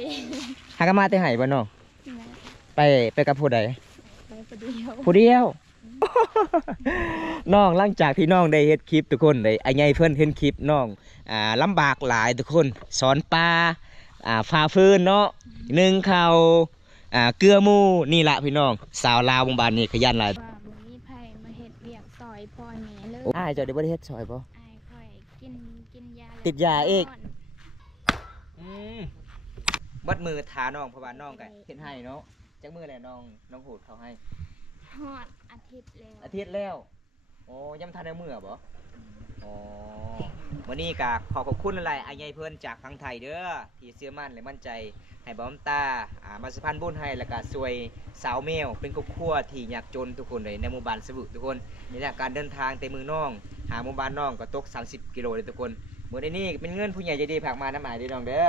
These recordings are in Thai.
ดีหากมาแต่ไห้บ่น้องไปกับผู้ใดไปผู้เดียวผู้เดียว น้องหลังจากที่น้องได้เฮ็ดคลิปทุกคนได้ไอ้ใหญ่เพิ่นเห็นคลิปน้องลำบากหลายทุกคนสอนปลาฝ่าฟืนเนาะนึ่งข้าวเกลือหมูนี่ละพี่น้องสาวลาววงบ้านนี่ขยันหลายว่าบ่มีไผมาเฮ็ดเวียกซอยพ่อแม่เลยอ้ายเจ้าได้บ่ได้เฮ็ดซอยบ่อ้ายค่อยกินยาติดยาอีกบัดมือทาน้องเพราะว่าน้องก็เฮ็ดให้เนาะจักมื้อแหละน้องโหดเขาให้ฮอดอาทิตย์แล้วโอ้ยังทันได้มื้อบ่อ๋อวันนี้ก็ขอบคุณหลายๆไอ้ใหญ่เพิ่นจากฝั่งไทยเด้อที่เชื่อมั่นและมั่นใจให้บ่ตามาสะพานบุญให้แล้วก็ช่วยสาวแมวเป็นครอบครัวที่ยากจนทุกคนเลยในหมู่บ้านสวุทุกคนนี่แหละการเดินทางแต่มือน้องหาหมู่บ้านน้องก็ตก30 กิโลเลยทุกคนมื้อนี้เป็นเงินผู้ใหญ่ใจดีฝากมาน้ำหมายดีน้องเด้อ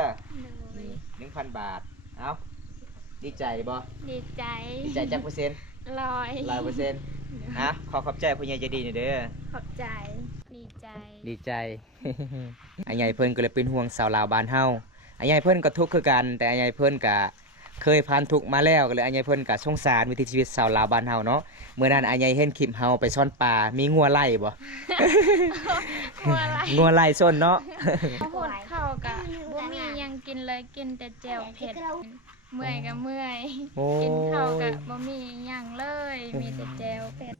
1,000 บาทเอาดีใจบ่ดีใจจักเปอร์เซ็นต์100%นะขอบใจผู้ใหญ่ใจดีนี่เด้อขอบใจดีใจ ไอ้ใหญ่เพิ่นก็เลยเป็นห่วงสาวลาวบ้านเฮาไอ้ใหญ่เพิ่นก็ทุกข์คือกันแต่ไอ้ใหญ่เพิ่นก็เคยผ่านทุกข์มาแล้วก็เลยไอ้ใหญ่เพิ่นก็สงสารวิถีชีวิตสาวลาวบ้านเฮาเนาะเมื่อนั้นไอ้ใหญ่เห็นคลิปเฮาไปซ่อนปลามีงัวไล่บ่ งัวไล่ซ่อนเนาะหดเข้าก็บ่มียังกินเลยกินแต่แจ่วเผ็ดเมื่อยก็เมื่อยกินข้าวก็บ่มีหยังเลยมีแต่แจ่วเผ็ด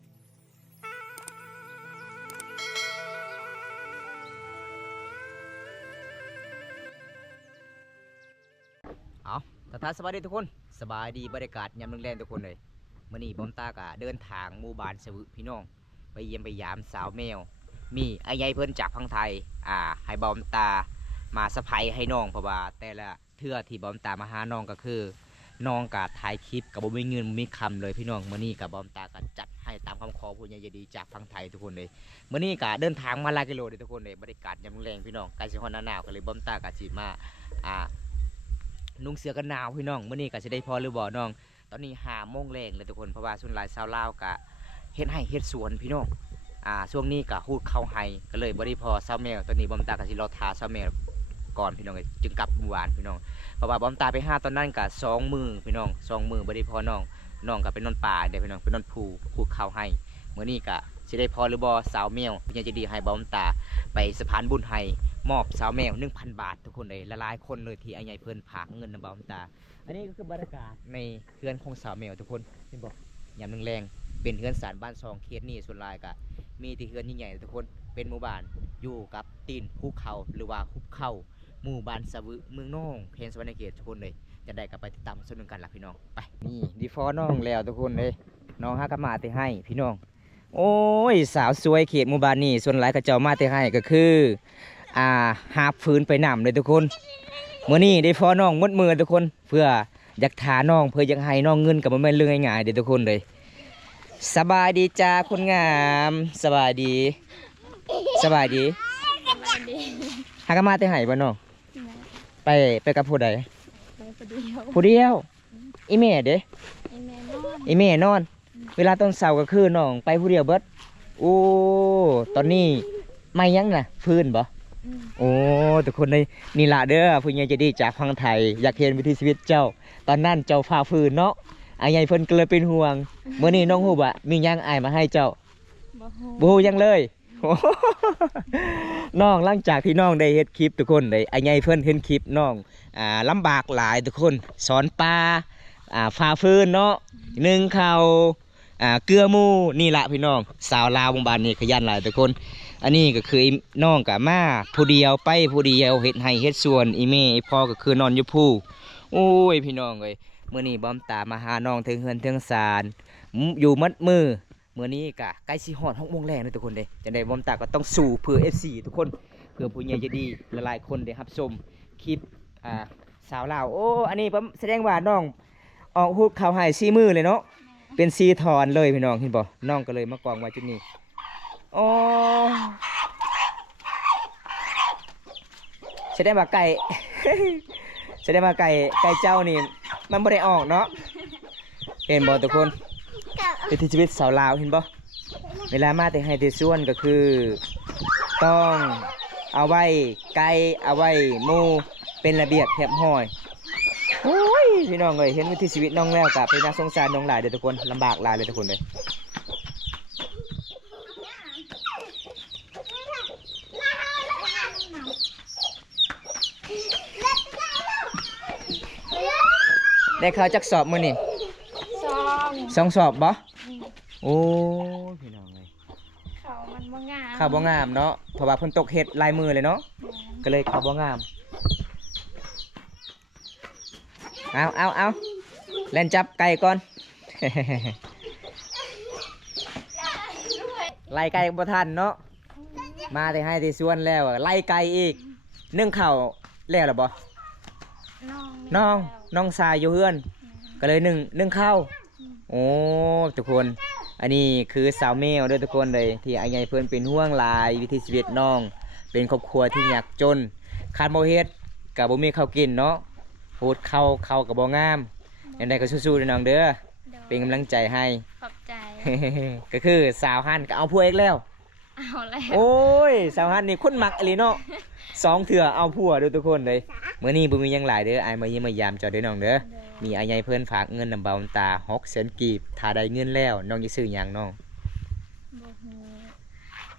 เอาทักสวัสดีทุกคนสบายดีบรรยากาศยามแรงๆทุกคนเลยมื้อนี้บอมตากะเดินทางหมู่บ้านสวึพี่น้องไปเยี่ยมไปยามสาวแมวมีไอ้ใหญ่เพิ่นจากฝั่งไทยให้บอมตามาสะไพให้น้องเพราะว่าแต่ละเทื่อที่บอมตามาหาน้องก็คือน้องกะถ่ายคลิปกับบ่มีเงินบ่มีคำเลยพี่น้องมื้อนี้กับบอมตากะจัดให้ตามคำขอผู้ใหญ่ใจดีจากฝั่งไทยทุกคนเลยมื้อนี้กะเดินทางมาหลายกิโลเลยทุกคนเลยบรรยากาศยามแรงพี่น้องใกล้สิฮอดหน้าหนาวก็เลยบอมตากะสิมานุ่งเสื้อกันหนาวพี่น้องมื้อนี้ก็สิได้พอหรือบ่น้องตอนนี้5 โมงแรงเลยทุกคนเพราะว่าส่วนหลายชาวลาวก็เฮ็ดไร่เฮ็ดสวนพี่น้องช่วงนี้ก็ฮูดเข้าไห้ก็เลยบ่ได้พอชาวแมวตอนนี้บอมตาก็สิรอทาชาวแมวก่อนพี่น้องจึงกลับเมื่อวานพี่น้องเพราะว่าบอมตาไปหาตอนนั้นก็2 มื้อพี่น้อง2 มื้อบ่ได้พอน้องก็ไปนอนป่าเด้พี่น้องไปนอนภูฮูดเข้าไห้มื้อนี้ก็สิได้พอหรือบ่สาวแมวเพิ่นจะดีให้บอมตาไปสะพานบุญไห้มอบสาวแมว 1,000 บาททุกคนเลยหลายคนเลยที่ไอ้ใหญ่เพิ่นผากเงินนำบอมตาอันนี้ก็คือบรรยากาศในเฮือนของสาวแมวทุกคนเห็นบอกยามแรงๆเป็นเฮือนสารบ้านซองเขตนี้ส่วนหลายก็มีที่เฮือนใหญ่ๆทุกคนเป็นหมู่บ้านอยู่กับตีนภูเขาหรือว่าหุบเขาหมู่บ้านสะวึเมืองน้องเพนสวรรณเขตทุกคนเลยจะได้กับไปติดตามสนุกกันล่ะพี่น้องไปนี่ดีฟอน้องแล้วทุกคนเลยน้องฮักมาติให้พี่น้องโอ้ยสาวสวยเขตหมู่บ้านนี้ส่วนหลายก็เจ้ามาติให้ก็คือหาฟื้นไปนำเลยทุกคนเมื่อนี้ได้ฟอน้องมดมือทุกคนเพื่ออยากถาน้องเพื่ออยากให้น้องเงินกับมันไม่เรื่องง่ายๆเดี๋ยวทุกคนเลยสบายดีจ้าคุณงามสบายดีหากมาแต่ไห้บ่น้องไปกับผู้ใดผู้เดียวอีเม่เด้อีเม่นอนเวลาตอนเช้าก็คือน้องไปผู้เดียวเบิดโอ้ตอนนี้ไม่ยังน่ะฟื้นบ่โอ้ทุกคนในนี่ละเด้อผู้ใหญ่ใจดีจากฝั่งไทยอยากเห็นวิถีชีวิตเจ้าตอนนั้นเจ้าฝ่าฝืนเนาะไอ้ใหญ่เพิ่นก็เลยเป็นห่วงเมื่อนี้น้องฮู้บ่มียังอายมาให้เจ้าบ่ฮู้ยังเลยน้องหลังจากที่น้องได้เฮ็ดคลิปทุกคนได้ไอ้ใหญ่เพิ่นเห็นคลิปน้องลำบากหลายทุกคนสอนปลาฝ่าฝืนเนาะนึ่งข้าวเกลือหมูนี่ละพี่น้องสาวลาววงบ้านนี่ขยันหลายทุกคนอันนี้ก็คือน้องกับมาผู้เดียวไปผู้เดียวเฮ็ดให้เฮ็ดส่วนอีเมย์พ่อก็คือนอนอยู่ผู้โอ้ยพี่น้องเอ้ยเมื่อนี้บอมตามาหาน้องถึงเฮือนถึงศาลอยู่มัดมือเมื่อนี้ก็ใกล้สิฮอด6 โมงแรงเลยทุกคนเด้จังได๋บอมตาก็ต้องสู้เพื่อ FC ทุกคนเพื่อผู้ใหญ่ใจดีหลายๆคนได้รับชมคลิปสาวลาวโอ้อันนี้ผมแสดงว่าน้องออกฮูดข่าวให้4 มื้อเลยเนาะเป็น4 ถอนเลยพี่น้องเห็นบ่น้องก็เลยมากองไว้จุดนี้โอ้แสดงว่าไก่ แสดงว่าไก่เจ้านี่มันไม่ได้ออกเนาะเห็นบ่ทุกคนเป็นชีวิตสาวลาวเห็นบ่เวลามาแต่ให้แต่ส่วนก็คือต้องเอาไว้ไก่เอาไว้หมูเป็นระเบียบเรียบร้อย โอ้ยพี่น้องเลยเห็นวิถีชีวิตน้องแล้วกับเป็นน่าสงสารน้องหลายเด้อทุกคนลำบากหลายเลยทุกคนเลยได้ข้าวจักสอบมื้อนี่ ซอง 2 สอบบ่โอ้ยพี่น้องเลย เขามันบ่งาม ข้าวบ่งามเนาะเพราะว่าเพิ่นตกเฮ็ดลายมือเลยเนาะก็เลยข้าวบ่งามเอาเล่นจับไก่ก่อน ไล่ไก่บ่ทันเนาะมาแต่ให้ที่สวนแล้วอะไล่ไก่อีกนึ่งข้าวแล้วหรอบ่น้องชายอยู่เฮือนก็เลยนึ่งข้าวโอ้ทุกคนอันนี้คือสาวแมวเด้อทุกคนเลยที่ไอ้ใหญ่เพิ่นเป็นห่วงหลายวิถีชีวิตน้องเป็นครอบครัวที่ยากจนขาดบ่เฮ็ดก็บ่มีข้าวกินเนาะโหดข้าวก็บ่งามอย่างใดก็สู้ๆเด้อน้องเด้อเป็นกำลังใจให้ ขอบใจ ก็คือสาวฮั่นก็เอาผัวอีกแล้ว เอาแล้ว โอ้ยสาวฮั่นนี่คนมักอะไรเนาะ2 เถื่อเอาผัวเด้อทุกคนเลยมื้อนี้บ่มีหยังหลายเด้ออ้ายมาเยี่ยมมายามเจ้าเด้อน้องเด้อมีอ้ายใหญ่เพิ่นฝากเงินนำเบาตา600,000กีบถ้าได้เงินแล้วน้องสิซื้อหยังน้อง บ่ฮู้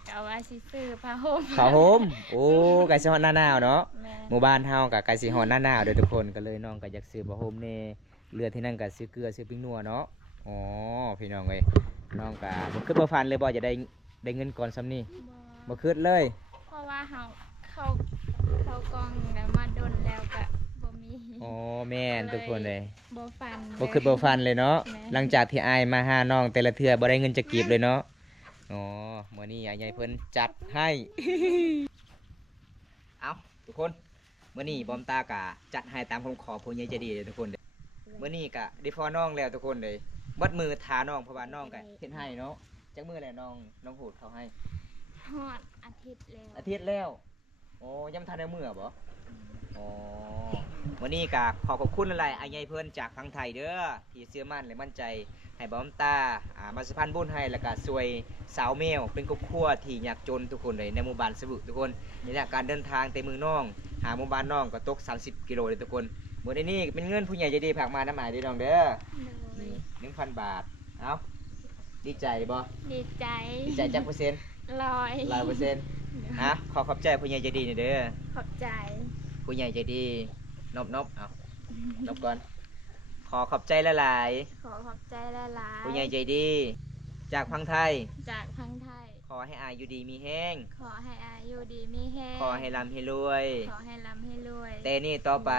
ก็ว่าสิซื้อผ้าห่ม ข้าวโฮมโอ้ไก่สิฮอดหน้าหนาวเนาะ แม่ หมู่บ้านเฮาก็ไก่สิฮอดหน้าหนาวเด้อทุกคนก็เลยน้องก็อยากซื้อผ้าห่มแน่เรือที่นั่นก็ซื้อเกลือซื้อปิ้งนัวเนาะอ๋อพี่น้องเอ้ยน้องก็บ่คิดบ่ฝันเลยบ่จะได้เงินก่อนซำนี้บ่คิดเลย เพราะว่าเขากองแล้วมาดนแล้วก็บ่มี อ๋อแม่นทุกคนเลย บ่ฟัน บ่คิดบ่ฝันเลยเนาะ แม่ หลังจากที่อายมาหาน้องแต่ละเทื่อบ่ได้เงินจะกีบเลยเนาะอ๋อมื้อนี้อายใหญ่เพิ่นจัดให้ เอาทุกคนมื้อนี้บอมตากะจัดให้ตามคำขอผู้ใหญ่ใจดีเลยทุกคนเด้อมื้อนี้กะได้พอน้องแล้วทุกคนเลยบัดมือทาน้องเพราะว่าน้องก็เฮ็ดให้เนาะจักมื้อแล้วน้องโหดเขาให้ ฮอดอาทิตย์แล้ว อาทิตย์แล้วโอ้ยังบ่ทันได้มื้อบ่อ๋อมื้อนี้กะขอบคุณหลายๆอายใหญ่เพิ่นจากทางไทยเด้อที่เชื่อมั่นและมั่นใจให้บอมตามาสะพานบุญให้แล้วก็ช่วยสาวแมวเป็นครอบครัวที่ยากจนทุกคนเลยในหมู่บ้านสะบึทุกคนนี่แหละการเดินทางแต่มือน้องหาหมู่บ้านน้องก็ตก30 กิโลเลยทุกคนมื้อนี้เป็นเงินผู้ใหญ่ใจดีฝากมาน้ำหมายเด้อน้องเด้อ เลย 1,000 บาทเอาดีใจบ่ ดีใจ ดีใจจักเปอร์เซ็นต์ 100 ฮะขอขอบใจผู้ใหญ่ใจดีหน่อยเด้อ ขอบใจ ผู้ใหญ่ใจดีนบเอานบก่อนขอขอบใจหลาย ขอขอบใจหลาย ๆ ๆ ผู้ใหญ่ใจดี จากพังไทย จากพังไทย ขอให้อายุดีมีแห้ง ขอให้อายุดีมีแฮง ขอให้ร่ำให้รวย ขอให้ร่ำให้รวย แต่นี่ต่อไป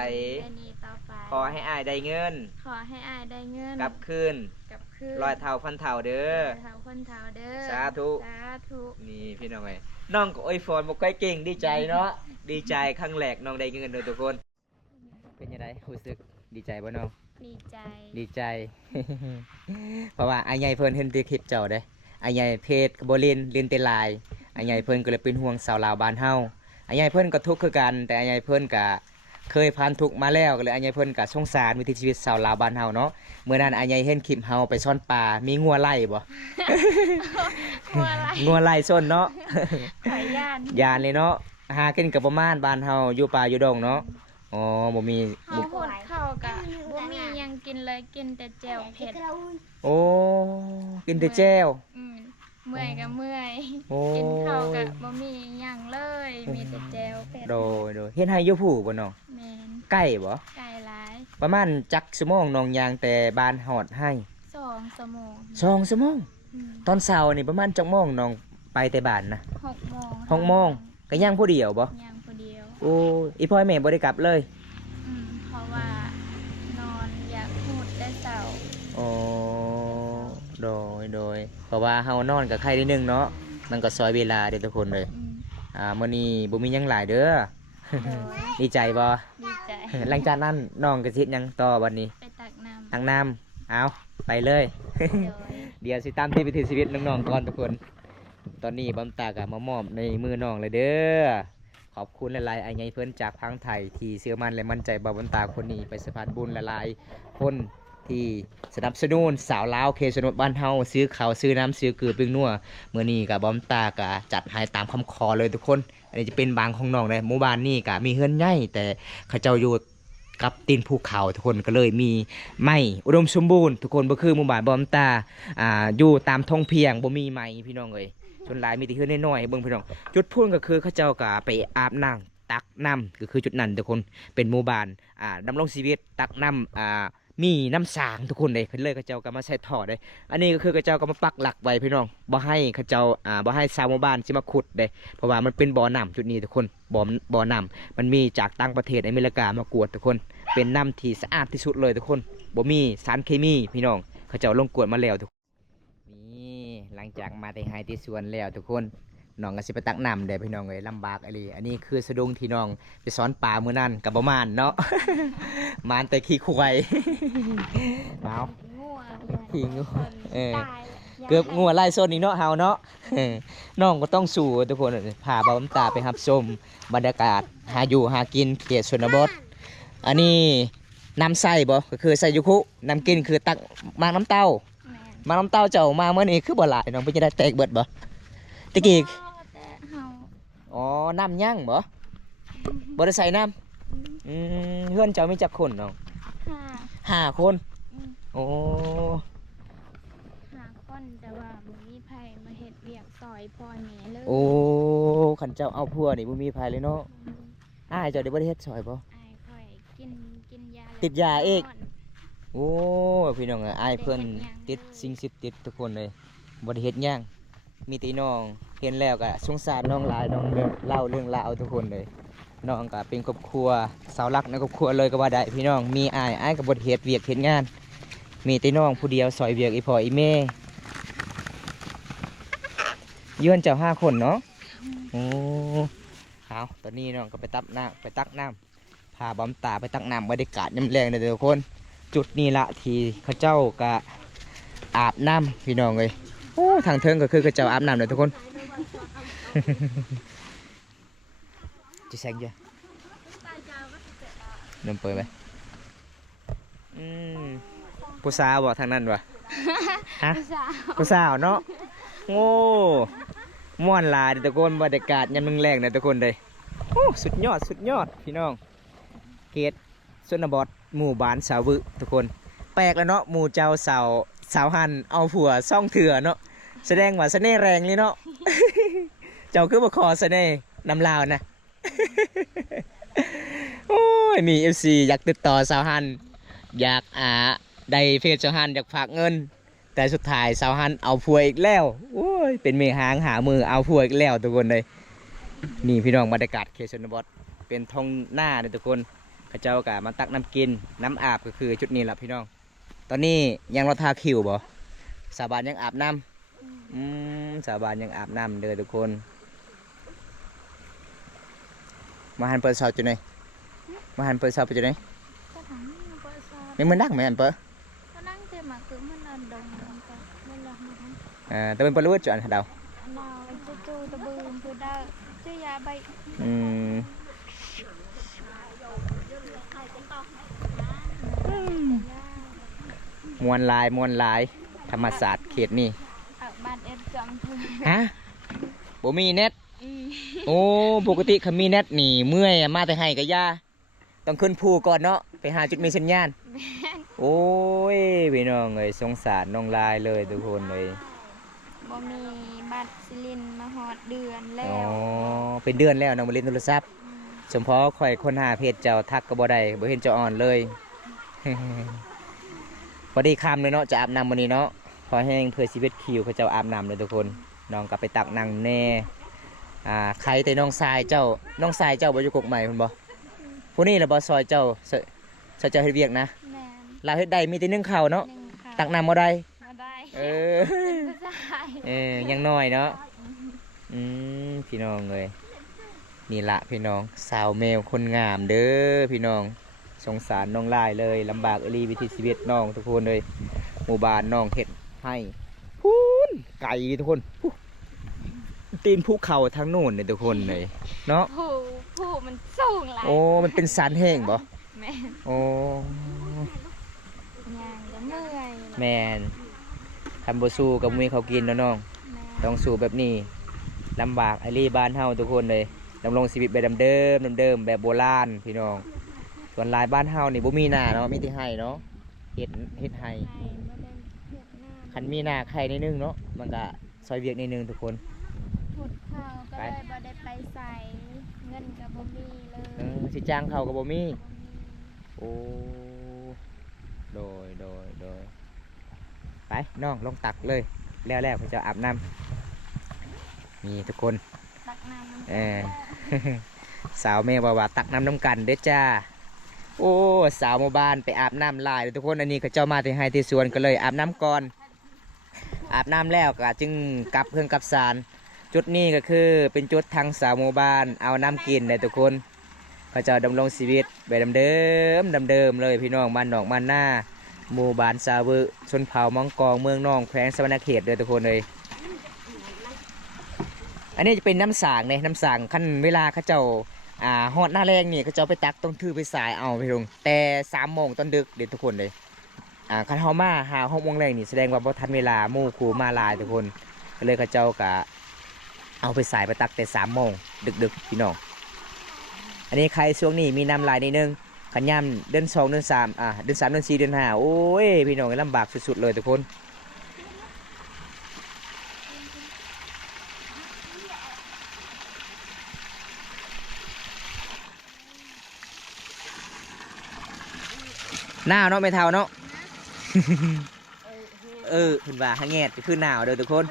แต่นี้ต่อไป ขอให้อายได้เงิน ขอให้อายได้เงิน กลับคืน กลับคืน ร้อยเท่าพันเท่าเด้อ เท่าคนเท่าเด้อ สาธุ สาธุ นี่พี่น้องไงน้องก็อวยพรบ่ค่อยเก่งดีใจเนาะดีใจครั้งแรกน้องได้เงินเด้อทุกคน เป็นยังไงรู้สึกดีใจบ่น้อง ดีใจ ดีใจ เพราะว่าอายใหญ่เพิ่นเห็นที่คลิปเจ้าเด้อายใหญ่เพจก็บ่เล่นแต่ไลน์อายใหญ่เพิ่นก็เลยเป็นห่วงสาวลาวบ้านเฮาอายใหญ่เพิ่นก็ทุกข์คือกัน แต่อายใหญ่เพิ่นก็เคยผ่านทุกข์มาแล้วก็เลยอายใหญ่เพิ่นก็สงสารวิถีชีวิตสาวลาวบ้านเฮาเนาะเมื่อนั้นอายใหญ่เห็นคลิปเฮาไปซ่อนปลามีงัวไล่บ่ กลัวอะไร งัวไล่ซ่อนเนาะ ขอยย่าน ยานเลยเนาะหากินกับประมาณบ้านเฮาอยู่ป่าอยู่ดงเนาะอ๋อบ่มี เฮาหดเข้าวกะบ่มีหยังกินเลยกินแต่แจ่วเผ็ด โอ้กินแต่แจ้ว เมื่อยก็เมื่อย โอ้ กินข้าวกะบ่มีหยังเลย มีแต่แจ่วเผ็ด โดยเฮ็ดให้อยู่ผู้บ่น้อง แม่น ใกล้บ่ ไก่หลาย ประมาณจักชั่วโมงน้องยางแต่บ้านฮอดให้ 2 ชั่วโมง 2 ชั่วโมง อืม ตอนเช้านี่ประมาณจักโมงน้องไปแต่บ้านนะ 6 โมง 6 โมงก็ย่างผู้เดียวบ่ ยังผู้เดียว โอ้อีพ่อแม่บ่ได้กลับเลย เพราะว่านอนอยากพูดได้เสา อ๋อโดยเพราะว่าเฮานอนกับใครนิดนึงเนาะมันก็ซอยเวลาเด้อทุกคนเลย อืม มื้อนี้บ่มีหยังหลายเด้อ โดย ดีใจบ่ ดีใจ หลังจากนั้นน้องก็สิเฮ็ดหยังต่อบัดนี้ ไปตักน้ำ ตักน้ำเอาไปเลย โดย เดี๋ยวสิตามที่วิถีชีวิตน้องๆก่อนทุกคน ตอนนี้บำตากะมามอบในมือน้องเลยเด้อ ขอบคุณหลายๆไอ้ไงเพิ่นจากพังไทยที่เชื่อมั่นและมั่นใจบ่บำตาคนนี้ไปสะพานบุญหลายๆคนที่สนับสนุนสาวลาวเคชนุดบ้านเฮาซื้อข้าวซื้อน้ำซื้อเกลือปิ้งนัวมื้อนี้กะบำตากะจัดให้ตามคำขอเลยทุกคน อันนี้จะเป็นบางของน้องเลยหมู่บ้านนี้กะมีเฮือนใหญ่แต่เขาเจ้าอยู่ กับตีนภูเขาทุกคนก็เลยมีไม้อุดมสมบูรณ์ทุกคนบ่คือหมู่บ้านบอมตาอยู่ตามทงเพียงบ่มีไม้พี่น้องเอ้ยส่วนหลายมีแต่เฮือนน้อยๆเบิ่งพี่น้องจุดพุ่นก็คือเขาเจ้าก็ไปอาบน้ำตักน้ำก็คือจุดนั้นทุกคนเป็นหมู่บ้านดำรงชีวิตตักน้ำมีน้ำสางทุกคนเลยเพิ่นเลยเขาเจ้าก็มาใช้ท่อเลยอันนี้ก็คือเขาเจ้าก็มาปักหลักไว้พี่น้องบ่ให้เขาเจ้าบ่ให้ชาวหมู่บ้านสิมาขุดเลยเพราะว่ามันเป็นบ่อน้ำจุดนี้ทุกคนบ่อน้ำมันมีจากต่างประเทศอเมริกามากวดทุกคนเป็นน้ำที่สะอาดที่สุดเลยทุกคนบ่มีสารเคมีพี่น้องเขาเจ้าลงกวดมาแล้วทุกนี่หลังจากมาแต่ไฮที่สวนแล้วทุกคนน้องก็สิไปตักน้ำเด้พี่น้องเอ้ยลำบากอะไรอันนี้คือสะดุ้งที่น้องไปสอนปลามื้อนั้นกับบ่มานเนาะ มานแต่ขี้ควาย เอา งัว ขี้งัว ตาย เกือบงัวไล่ส้นอีกเนาะเฮาเนาะ น้องก็ต้องสู้ทุกคนพาบ่าวตาไปรับชมบรรยากาศหาอยู่หากินเขตชนบทอันนี้น้ำใส่บ่ก็คือใส่ยุคุน้ำกินคือตักมากน้ำเต้า แม่น มาน้ำเต้าเจ้ามาเมื่อนี้คือบ่หลายน้องเพิ่นจะได้แตกเบิดบ่ตะกี้ แต่เฮา อ๋อน้ำยั่งบ่บ่ได้ใส่น้ำเพื่อนเจ้ามีจักคนน้อง ห้า 5 คน อืม โอ้ หาคนแต่ว่าบ่มีไผมาเฮ็ดเวียกซอยพ่อแม่เลย โอ้คันเจ้าเอาพัวนี่บ่มีภัยเลยเนาะอ้ายเจ้าได้บ่ได้เฮ็ดซอยบ่ อายค่อยกินยาแล้ว ติดยาอีก นอน โอ้พี่น้องอ้ายเพิ่นติดสิ่งสิติดทุกคนเลยบ่ได้เฮ็ดหยังมีแต่น้องเห็นแล้วก็สงสารน้องหลายน้องเล่าเรื่องราวทุกคนเลยน้องก็เป็นครอบครัวเสาหลักในครอบครัวเลยก็ว่าได้พี่น้องมีอ้ายก็บ่ได้เฮ็ดเวียกเฮ็ดงาน มีแต่น้องผู้เดียวซอยเวียกอีพ่ออีแม่ยืนเจ้า5 คนเนาะโอ้เอาตอนนี้น้องก็ไปตักน้ำพาบอมตาไปตักน้ำบรรยากาศยามแลงเลยทุกคนจุดนี้ละที่เขาเจ้าก็อาบน้ำพี่น้องเลยโอ้ทางเทิงก็คือเขาเจ้าอาบน้ำเลยทุกคน จะแซงเยอะนมเปิดไปผู้สาวบอกทางนั้นวะ ฮะ ผู้สาว ผู้สาวเนาะโง่ม่วนหลายเด้อทุกคนบรรยากาศยามแรงๆเด้อทุกคนเลยโอ้สุดยอดพี่น้องเขตชนบทหมู่บ้านสาวบึทุกคนแปลกแล้วเนาะหมู่เจ้าสาวหันเอาผัวซ่องเถื่อเนาะแสดงว่าเสน่ห์แรงเลยเนาะ เจ้าคือบ่ขอเสน่ห์นำลาวนะ โอ้ยมี FC อยากติดต่อสาวหันอยากได้เฟซสาวหันอยากฝากเงินแต่สุดท้ายสาวหันเอาผัวอีกแล้วโอ้ยเป็นเมหางหามือเอาผัวอีกแล้วทุกคนเลยนี่พี่น้องบรรยากาศเขตชนบทเป็นท้องหน้าเลยทุกคนเขาเจ้าก็มาตักน้ำกินน้ำอาบก็คือจุดนี้แหละพี่น้องตอนนี้ยังรอทาคิวบ่สาบานยังอาบน้ำสาบานยังอาบน้ำเลยทุกคนมาหันเปิดเสาจุดไหนมาหันเปิดเสาไปจุดไหน ก็ถามมันก็ซอด ไม่เหมือนนักไหมอันเปิด ก็นั่งเต็มมาคือมันนอนดงมันก็ไม่รอมันทั้ง แต่เป็นปลาลูดจุดอันเดา นาวจู่ๆตะบืนคือได้ชื่อยาใบ อืมมวนลายธรรมศาสตร์เขตนี่ บ้านเอ็ดจอมพึ่ง ฮะบ่มีเน็ตโอ้ปกติเขามีเน็ตนี่เมื่อยมาแต่ให้กับยาต้องขึ้นภูก่อนเนาะไปหาจุดมีสัญญาณโอ้ยพี่น้องเลยสงสารน้องลายเลยทุกคนเลย บ่มีบัตรซิลินมาหอดเดือนแล้ อ๋อ ว เป็นเดือนแล้วน้องมาเล่นโทรศัพท์สมพอข่อยคนหาเพจเจ้าทักก็บ่ได้บ่เห็นเจ้าอ่อนเลย พอดีคำเลยเนาะจะอาบน้ำวันนี้เนาะพอแห้งเพื่อชีวิตคิวเขาเจ้าอาบน้ำเลยทุกคนน้องกลับไปตักนั่งแน่ใครแต่น้องทรายเจ้าบ่อยู่กกใหม่คุณบ่ผู้นี้แหละบ่ซอยเจ้าเจ้าเฮ็ดเวียกนะ แม่น ลาวเฮ็ดได้มีแต่นึ่งข้าวเนาะ หนึ่งค่ะ ตักน้ำบ่ได้ มาได้ เออ ผู้ชาย ยังน้อยเนาะพี่น้องเลยนี่ละพี่น้องสาวแมวคนงามเด้อพี่น้องสงสารน้องลายเลยลำบากอลีวิถีชีวิตน้องทุกคนเลยหมู่บ้านน้องเฮ็ดให้พูนไก่ทุกคนพูตีนภูเขาทางโน้นเลยทุกคนเลยเนาะ ผู้มันสูงหลาย โอ้มันเป็นสันแห้งบ่ แม่น โอ้ ย่างก็เมื่อย แมนทำบ่สู้กับมือเขากินเนาะน้อง แม่น ต้องสู้แบบนี้ลำบากไอรีบ้านเฮาทุกคนเลยดำรงชีวิตแบบเดิมแบบโบราณพี่น้อง ส่วนหลายบ้านเฮานี่บ่มีนาเนาะมีแต่ไห้เนาะเฮ็ดไห้ ไข่บ่ได้เฮ็ดหน้า คันมีนาไข่นิดนึงเนาะมันก็ซอยเวียกนิดนึงทุกคน ขุดข้าวก็เลยบ่ได้ไปใส่เงินก็บ่มีเลย สิจ้างเขาก็บ่มี บ่มี โอ้โดยไปน้องลงตักเลยแล้วเขาจะอาบน้ำนี่ทุกคน ตักน้ำมัน เออ สาวแม่บอกว่าตักน้ำกันเด้อจ้าโอ้สาวหมู่บ้านไปอาบน้ำลายเลยทุกคนอันนี้ก็เจ้ามาที่ให้ที่สวนก็เลยอาบน้ำก่อนอาบน้ำแล้วก็จึงกลับเครื่องกลับสารจุดนี้ก็คือเป็นจุดทางสาวหมู่บ้านเอาน้ำกินเลยทุกคนก็จะดำรงชีวิตแบบเดิมเลยพี่น้องบ้านหนองบ้านหน้าหมู่บ้านสาวชนเผ่ามังกรเมืองนองแขวงสวรรณเขตเลยทุกคนเลยอันนี้จะเป็นน้ำสางเนี่ยน้ำสางขั้นเวลาเขาเจ้าฮอดหน้าแรงนี่เขาเจ้าไปตักต้องถือไปสายเอาพี่ลุงแต่3 โมงตอนดึกเด็ดทุกคนเลยคันเฮามาหา6 โมงแรงนี่แสดงว่าบ่ทันเวลาหมู่ครูมาหลายทุกคนก็เลยเขาเจ้ากะเอาไปสายไปตักแต่3 โมงดึกพี่น้องอันนี้ใครช่วงนี้มีน้ำลายนิดนึงขันย่ำเดือน2 เดือน 3เดือน 3 เดือน 4 เดือน 5โอ้ยพี่น้องลำบากสุดๆเลยทุกคนหนาวเนาะไม่เท่าเนาะ เพิ่นว่าหาแงดคือหนาวเด้อทุกคน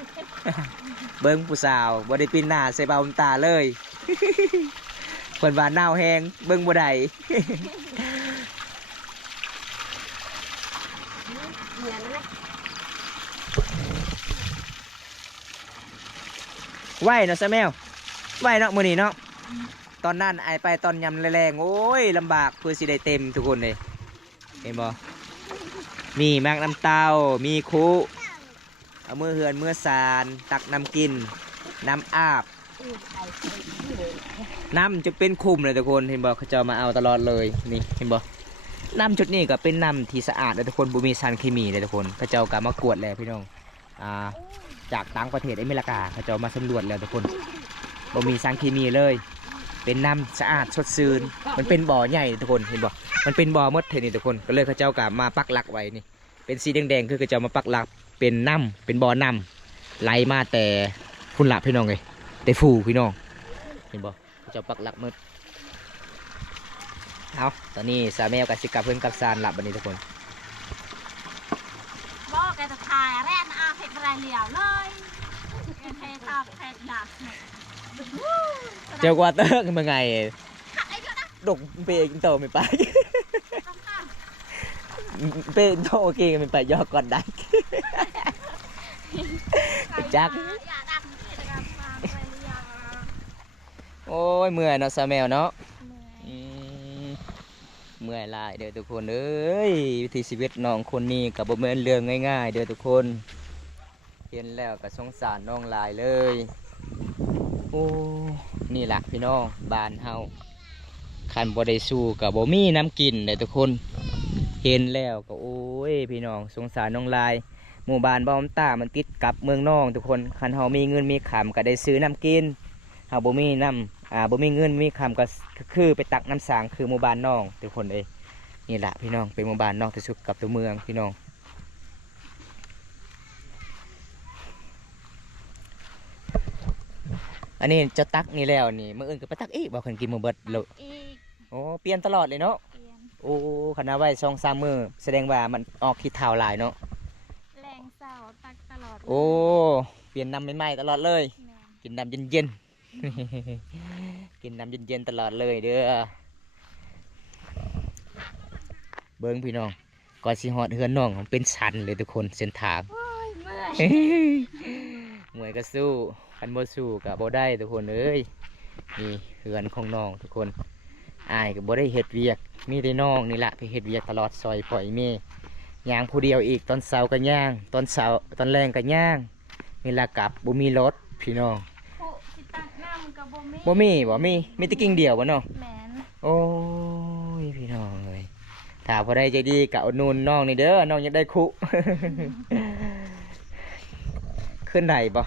เบิ้งผู้สาวบ่ได้ปินหน้าใส่เบาตาเลย เพิ่นว่าหนาวแฮงเบิ้งบ่ได้ ไหวเนาะซะแมวไหวเนาะมื้อนี้เนาะตอนนั้นไอไปตอนยำแรงๆโอ้ยลำบากเพื่อสิได้เต็มทุกคนเลยเห็นบ่มีมากน้ำเต้ามีคุเอามือเหือนมือสารตักน้ำกินน้ำอาบน้ำจะเป็นคุมเลยทุกคนเห็นบ่เขาจะมาเอาตลอดเลยนี่เห็นบ่น้ำจุดนี้ก็เป็นน้ำที่สะอาดเลยทุกคนบ่มีสารเคมีเลยทุกคนเขาจะกลับมากวดแล้วพี่น้องจากต่างประเทศอเมริกาเขาจะมาสำรวจแล้วทุกคนบ่มีสารเคมีเลยเป็นน้ำสะอาดสดชื่นมันเป็นบ่อใหญ่ทุกคนเห็นบ่มันเป็นบ่อมดเทนี่ทุกคนก็เลยเขาเจ้ากลับมาปักหลักไว้นี่เป็นสีแดงๆคือเขาเจ้ามาปักหลักเป็นน้ำเป็นบ่อน้ำไหลมาแต่พุ่นละพี่น้องเลยแต่ฟูพี่น้องเห็นบ่เขาเจ้าปักหลักมดเอาตอนนี้สาแมวกับสิกับเพื่อนกับซานหลับวันนี้ทุกคน บอกแกจะถ่ายแร่นอาเผ็ดอะไรเหลียวเลยแกเทชอบเผ็ดหนัก เจ้ากว่าเตอร์กันมาไงดกเปย์กินโตไม่ไปเปย์โตโอเคกันไม่ไปย่อก่อนได้จักโอ้ยเมื่อยเนาะสาแมวเนาะเมื่อยลายเด้อทุกคนเอ้ยวิถีชีวิตน้องคนนี้กับบ่แม่นเรื่องง่ายๆเด้อทุกคนเห็นแล้วก็สงสารน้องลายเลยโอ้นี่แหละพี่น้องบ้านเฮาคันบ่ได้สู้กับบ่มีน้ำกินเด้อทุกคนเห็นแล้วก็โอ้ยพี่น้องสงสารน้องลายหมู่บ้านบ้านตามันติดกับเมืองน้องทุกคนคันเฮามีเงินมีขำก็ได้ซื้อน้ำกินเฮาบ่มีน้ำบ่มีเงินมีคำก็คือไปตักน้ำสางคือหมู่บ้านน้องทุกคนเอ้ยนี่แหละพี่น้องเป็นหมู่บ้านน้องที่สุดกับตัวเมืองพี่น้องอันนี้จะตักนี่แล้วนี่มื้ออื่นก็ไปตักอีกบ่คันกินมื้อเบิดเลย อีก โอ้เปลี่ยนตลอดเลยเนาะ เปลี่ยน โอ้คณะไว้2-3 มื้อแสดงว่ามันออกขี้เท้าหลายเนาะ แรงเศร้าตักตลอด โอ้เปลี่ยนน้ำใหม่ๆตลอดเลย แม่น กินน้ำเย็นๆ กินน้ำเย็นๆตลอดเลยเด้อเบิ้งพี่น้องก่อนสิฮอดเฮือนน้องเป็นชันเลยทุกคนเส้นทาง โอ้ยเมื่อย เมื่อยก็สู้คันบ่สู้ก็บ่ได้ทุกคนเอ้ยนี่เฮือนของน้องทุกคนอ้ายก็บ่ได้เฮ็ดเวียกมีแต่น้องนี่ล่ะไปเฮ็ดเวียกตลอดซอยปล่อยแม่ย่างผู้เดียวอีกตอนเช้าก็ย่างตอนเช้าตอนแรงก็ย่างเวลากลับบ่มีรถพี่น้อง โอ้สิตักน้ำกับบ่มี บ่มีแต่กิ่งเดียวบ่เนาะ แม่น โอ้ยพี่น้องเอ้ยถ้าพอได้ใจดีกะอุดหนุนน้องนี่เด้อน้องอยากได้คุ ขึ้นไหนบ่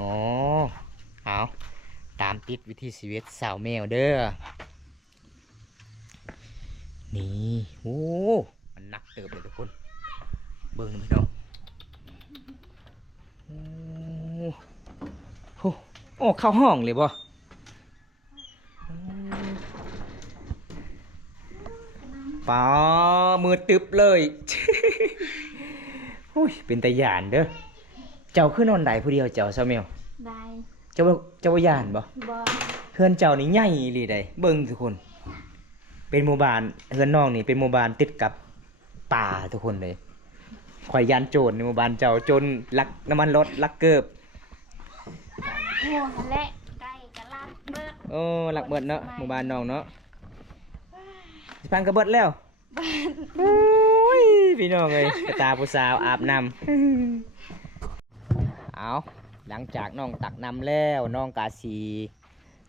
อ๋อเอาตามติดวิธีชีวิตสาวแมวเด้อ นี่โอ้มันหนักเติบเลยทุกคนเบิ่งพี่น้องโอ้โหโอ้เข้าห้องเลยบ่ป๋ามือตึบเลย อุ้ยเป็นตาหยานเด้อเจ้าขึ้นนอนได้ผู้เดียวเจ้าซะแมว ได้ เจ้าบ่หยานบ่ บ่ เพื่อนเจ้านี่ใหญ่อีหลีได้เบิ่งทุกคนเป็นหมู่บ้านเพื่อนน้องนี่เป็นหมู่บ้านติดกับป่าทุกคนเลยข่อยยานโจรในหมู่บ้านเจ้าโจรลักน้ำมันรถลักเกิบ โอ้และไก่กะลาดเบิด โอ้ลักเบิดเนาะหมู่บ้านน้องเนาะสิพังกระเบิดแล้วโอ้ยพี่น้องเอ้ยกระตาผู้สาวอาบน้ำเอาหลังจากน้องตักน้ำแล้วน้องกาสี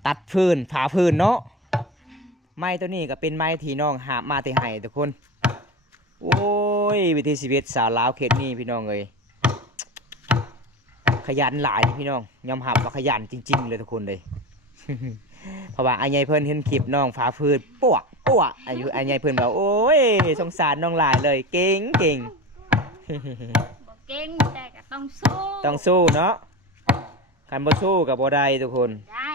ตัดพื้นผ่าพื้นเนาะไม้ตัวนี้ก็เป็นไม้ที่น้องหาบมาที่ให้ทุกคนโอ้ยวิถีชีวิตสาวลาวเขตนี้พี่น้องเอ้ยขยันหลายพี่น้องยอมรับว่าขยันจริงๆเลยทุกคนเลย เพราะว่าไอ้ใหญ่เพิ่นเห็นคลิปน้องฟ้าพื้นปวกอายุไอ้ใหญ่เพิ่นบอกโอ้ยสงสารน้องหลายเลยเก่ง บ่เก่งแต่ก็ต้องสู้ ต้องสู้เนาะคันบ่สู้กับบ่ได้ทุกคน ได้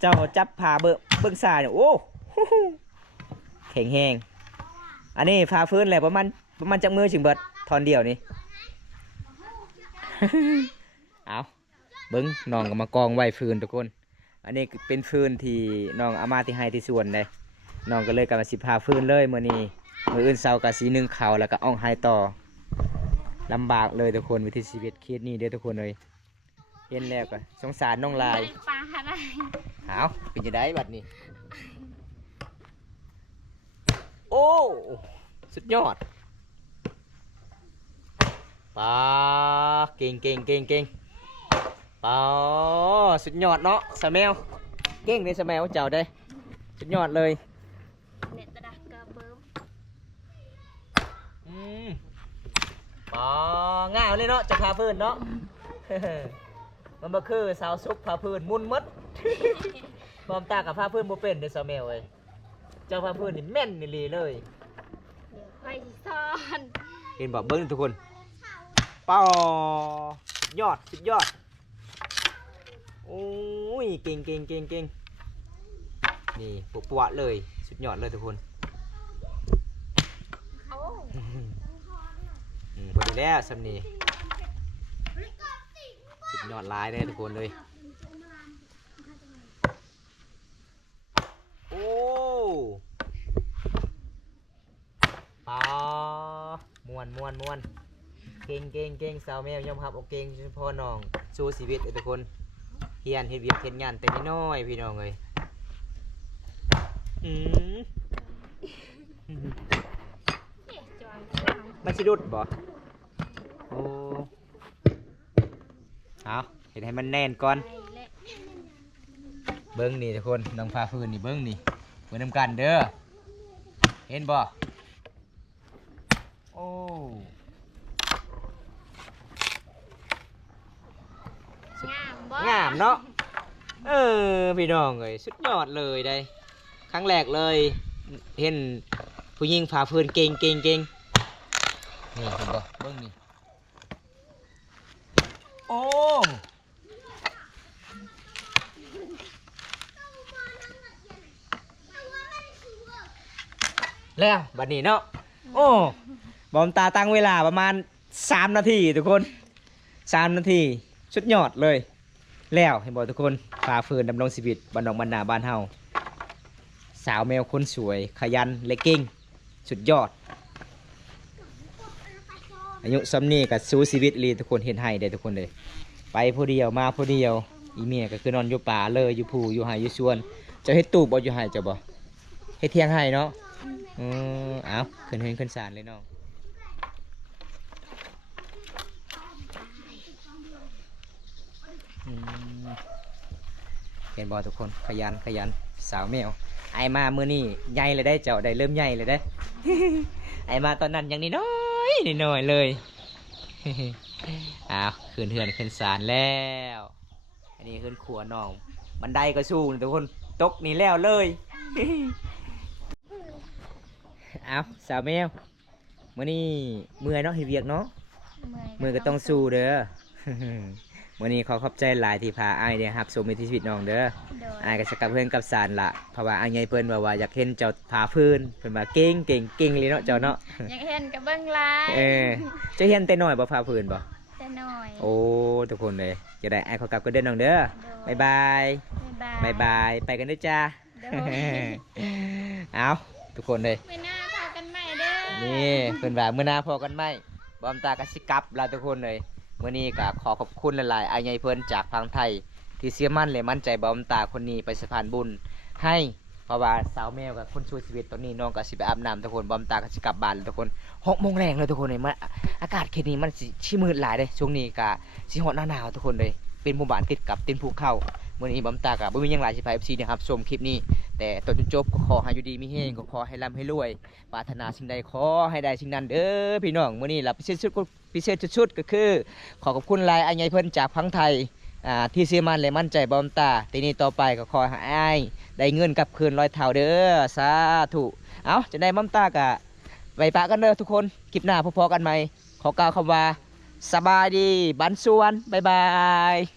เจ้าจับผ่าเบิ่งซ้ายเนี่ยโอ้ แข็งแรงอันนี้ฟ้าพื้นแหละประมาณจักมือถึงเบิดทอนเดียวนี่ เอาเบิ้งน้องก็มากองไว้ฟืนทุกคนอันนี้เป็นฟืนที่น้องเอามาที่ให้ที่สวนเลยน้องก็เลยกำลังสิพาฟืนเลยมื้อนี้มื้ออื่นเช้าก็สินึ่งข้าวแล้วก็อ่องไห้ต่อลำบากเลยทุกคนวิถีชีวิตเคสนี้เด้อทุกคนเลยเห็นแล้วก็สงสารน้องลาย ปลาอะไร เอาเป็นจะได้บัดนี้โอ้สุดยอดปลาเก่งปลาสุดยอดเนาะสะแมวเก่งเลยสะแมวเจ้าได้สุดยอดเลย เน็ตดักกระเบิ้ม ปลาง่ายเลยเนาะจะพาพื้นเนาะ มันบ่คือสาวซุกพาพื้นมุนมัด บอมตากับพาพื้นบ่เป็นเด้อสะแมวเอ้ยเจ้าพาพื้นนี่แม่นนี่ลีเลย ไปซ่อน เห็นบอกเบิ้งทุกคนเป้ายอดสุดยอดโอ้ยเก่งนี่ปัวเลยสุดยอดเลยทุกคน โอ้ พอดีแล้วสำนีสุดยอดลายเลยทุกคนเลยโอ้ปามวนเก่งสาวแมวยอมรับโอเก่งเฉพาะน้องสู้ชีวิตทุกคนเฮียนเฮ็ดเวียกเฮ็ดงานแต่น้อยพี่น้องเลยจอย มันสิดุดบ่โอ้เอาเห็นให้มันแน่นก่อน ไปเละ เบิ้งนี่ทุกคนน้องฟ้าฟื้นนี่เบิ้งนี่เบิ้งน้ำกันเด้อเห็นบ่โอ้งามเนาะพี่น้องเอ้ยสุดยอดเลยได้ครั้งแรกเลยเห็นผู้หญิงฟ้าฟื้นเก่งนี่เห็นบ่เบิ้งนี่โอ้แล้วบัดนี้เนาะโอ้บอมตาตั้งเวลาประมาณ3 นาทีทุกคน3 นาทีสุดยอดเลยแล้วเห็นบอกทุกคนฝ่าฝืนดำรงชีวิตบ้านนอกบ้านนาบ้านเฮาสาวแมวคนสวยขยันและเก่งสุดยอดอายุซ้ำนี่กับสู้ชีวิตลีทุกคนเห็นให้ได้ทุกคนเลยไปผู้เดียวมาผู้เดียวอีเมียก็คือนอนอยู่ป่าเลยอยู่ผู้อยู่ไห้อยู่สวนจะเฮ็ดตูบบ่อยู่ไห้จะบ่เฮ็ดเที่ยงให้เนาะเอาขึ้นเฮือนขึ้นศาลเลยน้องเห็นบ่ทุกคนขยันสาวแมวไอมามื้อนี้ใหญ่เลยได้เจ้าได้เริ่มใหญ่เลยได้ ไอมาตอนนั้นยังน้อยเลย อ้าวขึ้นเฮือนขึ้นศาลแล้วอันนี้ขึ้นขัวน้องบันไดก็สูงทุกคน ตกนี่แล้วเลย เอาสาวแมวมื้อนี้เมื่อยเนาะเฮ็ดเวียกเนาะมือก็ต้องสู้เด้อ มื้อนี้ขอขอบใจหลายที่พาอ้ายได้รับชมวิถีชีวิตน้องเด้อ โดย อ้ายก็สกับเพื่อนกับสารละเพราะว่าอ้ายใหญ่เพิ่นว่าอยากเห็นเจ้าพาพื้นเพิ่นว่าเก่งเลยเนาะเจ้าเนาะ อยากเห็นกับเบิ่งหลาย เจ้าเห็นแต่น้อยบ่พาพื้นบ่ แต่น้อย โอ้ทุกคนเลยจะได้อ้ายขอกลับก็เด้อน้องเด้อ โด บ๊ายบาย บ๊ายบาย ไปกันเด้อจ้า โดย เอาทุกคนเลย มื้อหน้าพากันใหม่เด้อ นี่เพิ่นว่ามื้อหน้าพอกันไหมบอมตาก็สิกลับลาทุกคนเลยมื้อนี้ก็ขอขอบคุณหลายๆอ้ายใหญ่เพิ่นจากพังไทย ที่เชื่อมั่นและมั่นใจบอมตาคนนี้ไปสะพานบุญให้เพราะว่าสาวแมวกับคนช่วยชีวิตตอนนี้น้องก็สิไปอาบน้ำทุกคนบอมตาก็สิกลับบ้านแล้วทุกคน6 โมงแรงเลยทุกคนเลยมันอากาศเขตนี้มันสิชิมืดหลายเลยช่วงนี้ก็สิฮอดหน้าหนาวทุกคนเลยเป็นหมู่บ้านติดกับตีนภูเขามื้อนี้บอมตาก็บ่มีหยังหลายสิพา FC นะครับชมคลิปนี้แต่ตอนจนจบก็ขอให้อยู่ดีมีเฮงก็ขอให้ร่ำให้รวยปรารถนาสิ่งใดขอให้ได้สิ่งนั้นเด้อพี่น้องมื้อนี้ล่ะพิเศษสุดๆก็คือขอขอบคุณหลายอ้ายใหญ่เพิ่นจากพังไทยที่เชื่อมั่นและมั่นใจบอมตาทีนี้ต่อไปก็ขอให้อ้ายได้เงินกลับคืน100 เท่าเด้อสาธุเอาจะได้บอมตากะไว้ปะกันเด้อทุกคนคลิปหน้าพบกันใหม่ขอกล่าวคำว่าสบายดีบันสวนบ๊ายบาย